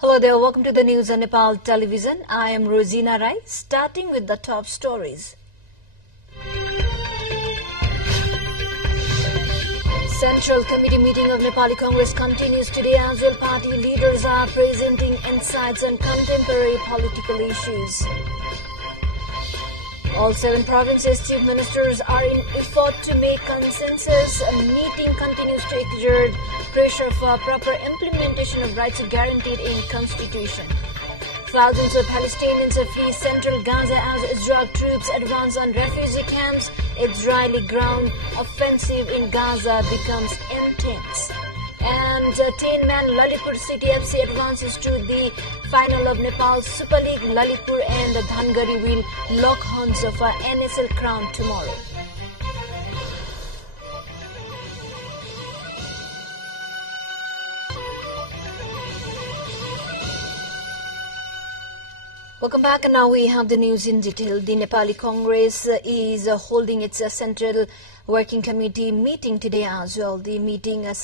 Hello there, welcome to the news on Nepal television. I am Rosina Rai, starting with the top stories. Central Committee meeting of Nepali Congress continues today as well. Party leaders are presenting insights on contemporary political issues. All 7 provinces' chief ministers are in effort to make consensus. A meeting continues to exert pressure for proper implementation of rights guaranteed in Constitution. Thousands of Palestinians flee central Gaza as Israel troops advance on refugee camps. Israeli ground offensive in Gaza becomes intense. And 10-man Lalitpur City FC advances to the final of Nepal Super League. Lalitpur and Dhangari will lock horns for NSL crown tomorrow. Welcome back, and now we have the news in detail. The Nepali Congress is holding its Central Working Committee meeting today as well. The meeting was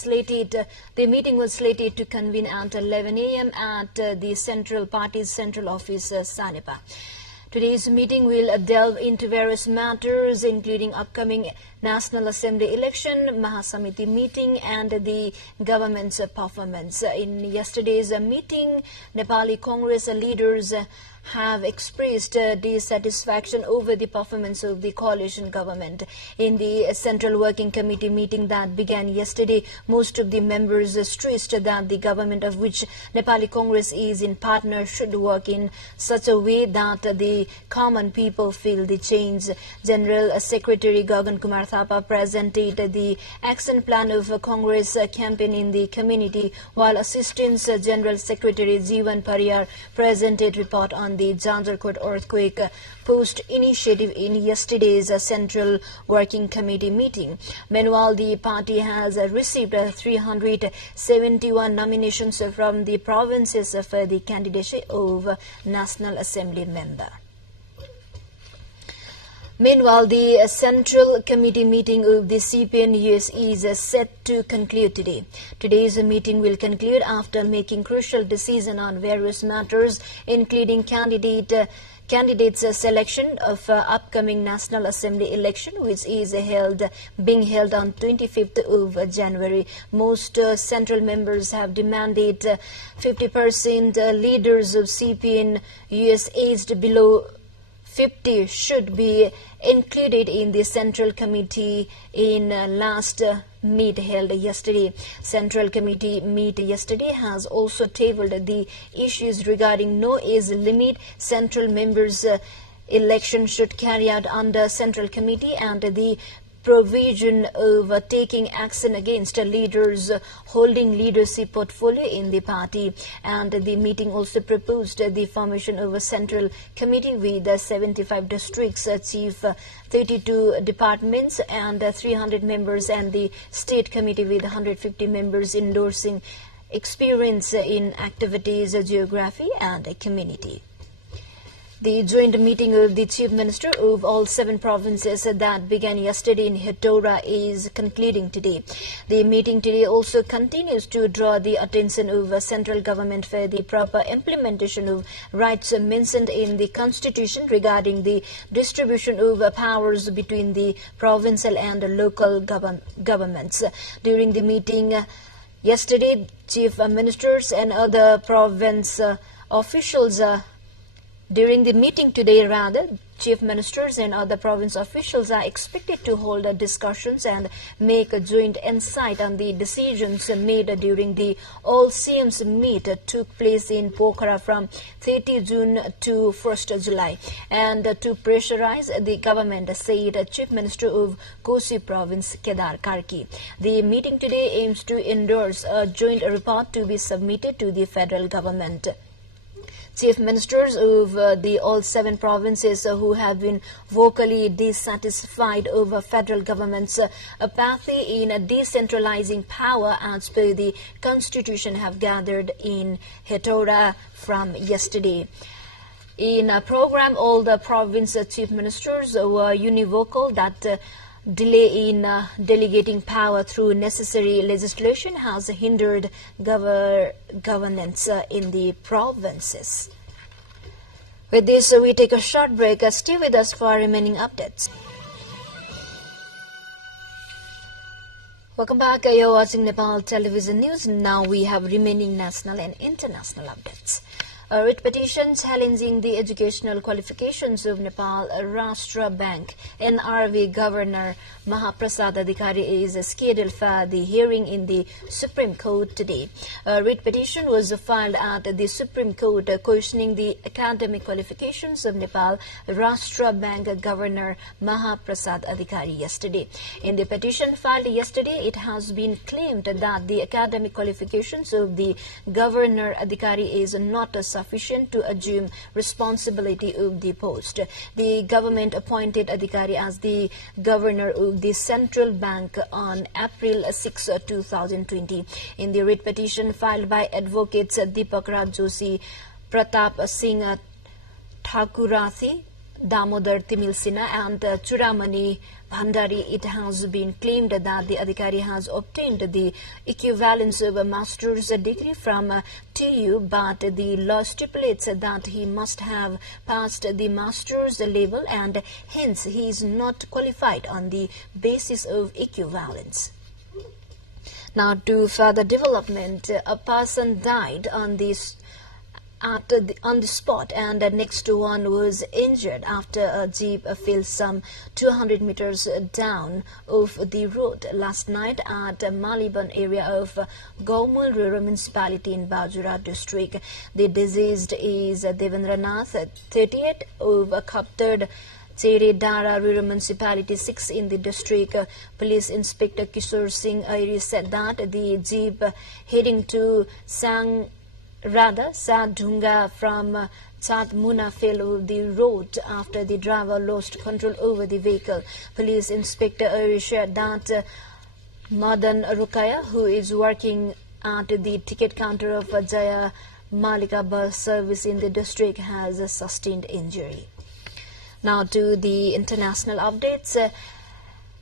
slated to convene at 11 a.m. at the Central Party's Central Office, Sanepa. Today's meeting will delve into various matters, including upcoming National Assembly election, Mahasamiti meeting, and the government's performance. In yesterday's meeting, Nepali Congress leaders have expressed dissatisfaction over the performance of the coalition government. In the Central Working Committee meeting that began yesterday, most of the members stressed that the government of which Nepali Congress is in partner should work in such a way that the common people feel the change. General Secretary Gagan Kumar Thapa presented the action plan of Congress campaign in the community, while Assistant General Secretary Jeevan Pariyar presented report on the Janjarkot earthquake post-initiative in yesterday's Central Working Committee meeting. Meanwhile, the party has received 371 nominations from the provinces for the candidacy of National Assembly member. Meanwhile, the Central Committee meeting of the CPN-US is set to conclude today. Today's meeting will conclude after making crucial decisions on various matters, including candidates' selection of upcoming National Assembly election, which is being held on 25th of January. Most central members have demanded 50% leaders of CPN-US aged below 50 should be included in the Central Committee in last meet held yesterday. Central Committee meet yesterday has also tabled the issues regarding no age limit. Central members election should carry out under Central Committee, and the provision of taking action against leaders holding leadership portfolio in the party. And the meeting also proposed the formation of a Central Committee with 75 districts, chief 32 departments and 300 members, and the State Committee with 150 members endorsing experience in activities, geography and community. The joint meeting of the Chief Minister of all 7 provinces that began yesterday in Hitoura is concluding today. The meeting today also continues to draw the attention of central government for the proper implementation of rights mentioned in the Constitution regarding the distribution of powers between the provincial and local governments. During the meeting yesterday, Chief Ministers and other province officials During the meeting today, Chief Ministers and other province officials are expected to hold discussions and make a joint insight on the decisions made during the All CMs meet took place in Pokhara from 30 June to 1st July. And to pressurize the government, said Chief Minister of Kosi Province, Kedar Karki. The meeting today aims to endorse a joint report to be submitted to the federal government. Chief Ministers of the all 7 provinces who have been vocally dissatisfied over federal government's apathy in decentralizing power as per the Constitution have gathered in Hitoura from yesterday. In a program, all the province chief ministers were univocal that delay in delegating power through necessary legislation has hindered governance in the provinces. With this, we take a short break. Stay with us for remaining updates. Welcome back. You're watching Nepal Television News. Now we have remaining national and international updates. Writ petitions challenging the educational qualifications of Nepal Rashtra Bank NRV Governor Mahaprasad Adhikari is scheduled for the hearing in the Supreme Court today. A writ petition was filed at the Supreme Court questioning the academic qualifications of Nepal Rashtra Bank Governor Mahaprasad Adhikari yesterday. In the petition filed yesterday, it has been claimed that the academic qualifications of the Governor Adhikari is not sufficient to assume responsibility of the post. The government appointed Adhikari as the governor of the central bank on April 6, 2020. In the writ petition filed by advocates Deepak Raj Joshi, Pratap Singh Thakurathi, Damodar Timilsina and Churamani Bhandari, it has been claimed that the Adhikari has obtained the equivalence of a master's degree from TU, but the law stipulates that he must have passed the master's level and hence he is not qualified on the basis of equivalence. Now to further development, a person died on the spot and the next one was injured after a jeep fell some 200 meters down off the road last night at Maliban area of Gaumul Rural Municipality in Bajura district. The deceased is Devendranath, 38, of Khaptard Chere Dara Rural Municipality 6 in the district. Police Inspector Kishore Singh Airi said that the jeep heading to Sadhunga from Chatmuna fell off the road after the driver lost control over the vehicle. Police Inspector Airi shared that Madan Rukaya, who is working at the ticket counter of Jaya Malika bus service in the district, has sustained injury. Now to the international updates.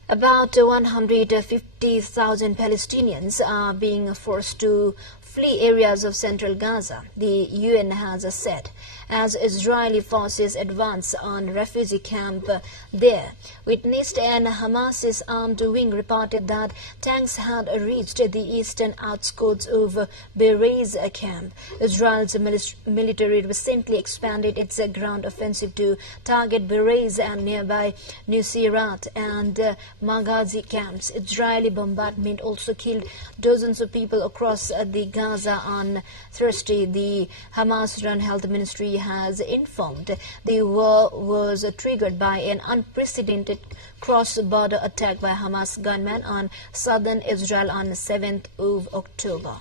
About 150,000 Palestinians are being forced to flee areas of central Gaza, the UN has said, as Israeli forces advance on refugee camp there. Witnessed and Hamas's armed wing reported that tanks had reached the eastern outskirts of Bereiz camp. Israel's military recently expanded its ground offensive to target Bereiz and nearby Nuseirat and Maghazi camps. Israeli bombardment also killed dozens of people across the Gaza on Thursday, the Hamas-run health ministry has informed. The war was triggered by an unprecedented cross-border attack by Hamas gunmen on southern Israel on 7th of October.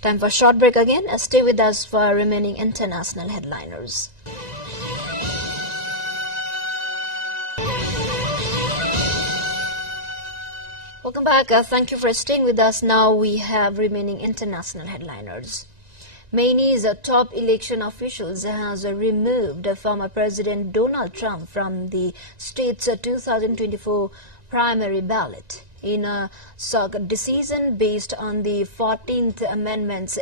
Time for a short break again. Stay with us for remaining international headliners. Welcome back. Thank you for staying with us. Now we have remaining international headliners. Maine's top election officials has removed former President Donald Trump from the state's 2024 primary ballot in a shock decision based on the 14th Amendment's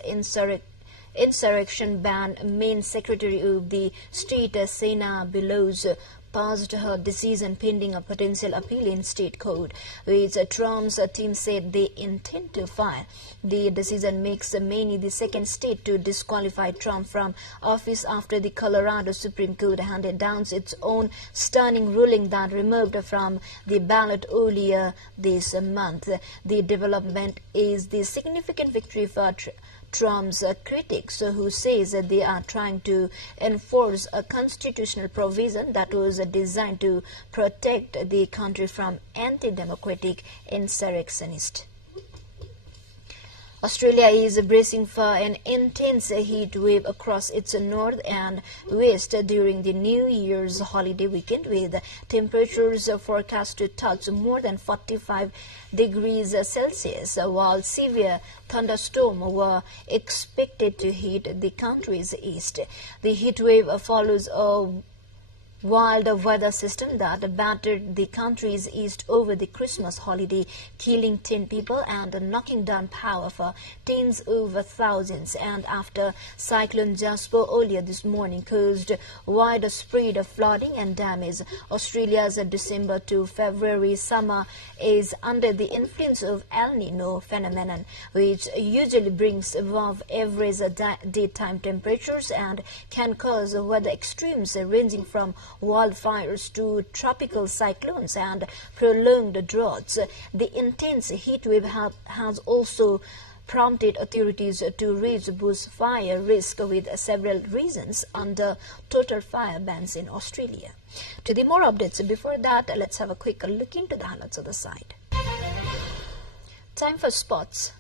insurrection ban. Maine Secretary of the State, Sena Bellows, passed her decision pending a potential appeal in state court, which Trump's team said they intend to file. The decision makes Maine the second state to disqualify Trump from office after the Colorado Supreme Court handed down its own stunning ruling that removed from the ballot earlier this month. The development is the significant victory for Trump's critics, who says that they are trying to enforce a constitutional provision that was designed to protect the country from anti-democratic insurrectionists. Australia is bracing for an intense heat wave across its north and west during the New Year's holiday weekend, with temperatures forecast to touch more than 45 degrees Celsius, while severe thunderstorms were expected to hit the country's east. The heat wave follows a wild weather system that battered the country's east over the Christmas holiday, killing 10 people and knocking down power for tens of thousands. And after Cyclone Jasper earlier this morning caused widespread flooding and damage, Australia's December to February summer is under the influence of El Nino phenomenon, which usually brings above average daytime temperatures and can cause weather extremes ranging from wildfires to tropical cyclones and prolonged droughts. The intense heat wave has also prompted authorities to raise bushfire risk, with several regions under total fire bans in Australia. To the more updates, before that, let's have a quick look into the highlights of the side. Time for sports.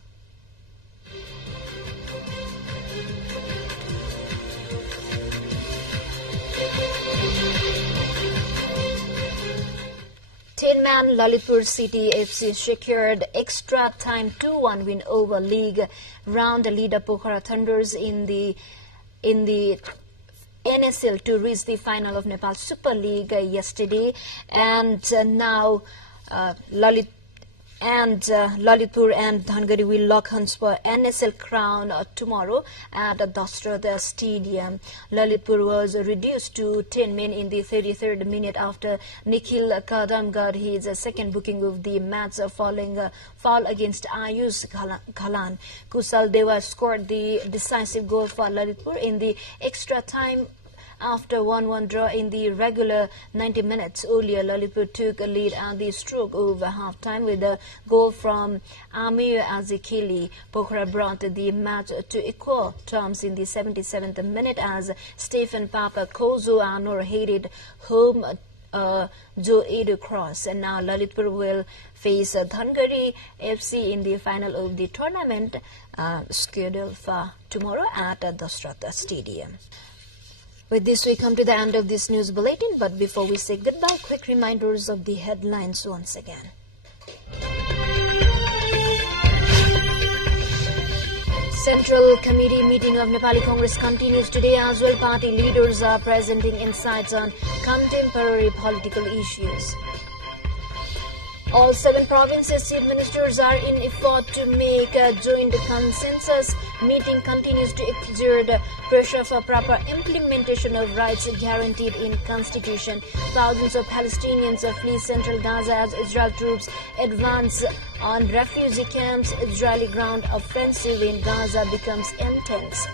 Ten-man Lalitpur City FC secured extra time 2-1 win over league round leader Pokhara Thunders in the NSL to reach the final of Nepal Super League yesterday, and now Lalitpur and Dhangari will lock hands for NSL crown tomorrow at the Dastra Stadium. Lalitpur was reduced to 10 men in the 33rd minute after Nikhil Kadam got his second booking of the match following a foul against Ayush Khalan. Kusal Deva scored the decisive goal for Lalitpur in the extra time. After 1-1 draw in the regular 90 minutes earlier, Lalitpur took a lead at the stroke of half-time with a goal from Amir Azikili. Pokhara brought the match to equal terms in the 77th minute as Stephen Papa Kozo Anor headed home Joe Edu cross. And now Lalitpur will face Dhangari FC in the final of the tournament scheduled for tomorrow at the Strata Stadium. With this, we come to the end of this news bulletin, but before we say goodbye, quick reminders of the headlines once again. Central Committee meeting of Nepali Congress continues today as well. Party leaders are presenting insights on contemporary political issues. All 7 provinces' chief ministers are in effort to make a joint consensus. Meeting continues to exert pressure for proper implementation of rights guaranteed in Constitution. Thousands of Palestinians flee central Gaza as Israel troops advance on refugee camps. Israeli ground offensive in Gaza becomes intense.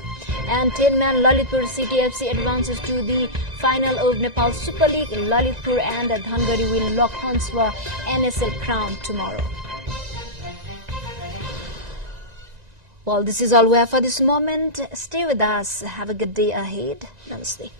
And 10-man Lalitpur City FC advances to the final of Nepal Super League. Lalitpur and Dhangari will lock horns for NSL crown tomorrow. Well, this is all we have for this moment. Stay with us. Have a good day ahead. Namaste.